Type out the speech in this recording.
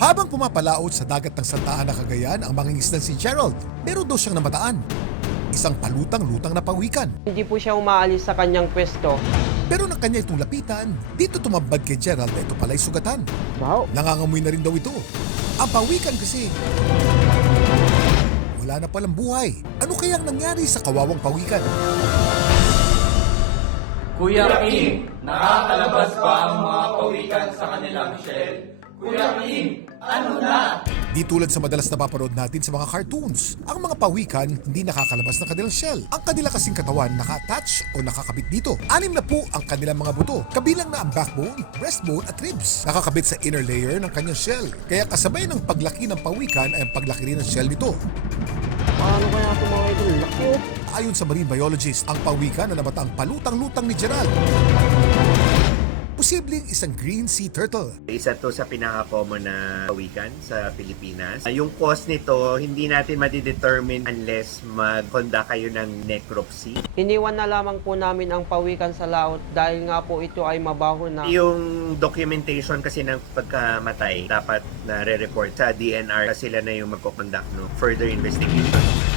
Habang pumapalaot sa dagat ng Santa Ana, Cagayan, ang mangingisdang si Gerald, meron daw siyang namataan. Isang palutang-lutang na pawikan. Hindi po siya umaalis sa kanyang pwesto. Pero nang kanya itong lapitan, dito tumambad kay Gerald na ito pala'y sugatan. Wow. Nangangamoy na rin daw ito. Ang pawikan kasi, wala na palang buhay. Ano kayang nangyari sa kawawang pawikan? Kuya King, nakakalabas ba ang mga pawikan sa kanilang shell? Kuya King, ano na? Di tulad sa madalas napapanood natin sa mga cartoons, ang mga pawikan hindi nakakalabas ng kanilang shell. Ang kanila kasing katawan naka-attach o nakakabit dito. 6 na po ang kanilang mga buto, kabilang na ang backbone, breastbone at ribs. Nakakabit sa inner layer ng kanyang shell. Kaya kasabay ng paglaki ng pawikan ay ang paglaki rin ng shell nito. Paano kaya ito mga idol? Laki oh. Ayon sa marine biologist, ang pawikan na namatang palutang-lutang ni Gerald, posibleng isang green sea turtle. Isa to sa pinaka-common na pawikan sa Pilipinas. Yung cause nito, hindi natin madidetermine unless mag-conduct kayo ng necropsy. Iniwan na lamang po namin ang pawikan sa laot dahil nga po ito ay mabaho na. Yung documentation kasi ng pagkamatay, dapat na re-report sa DNR. Sila na yung magko-conduct no further investigation.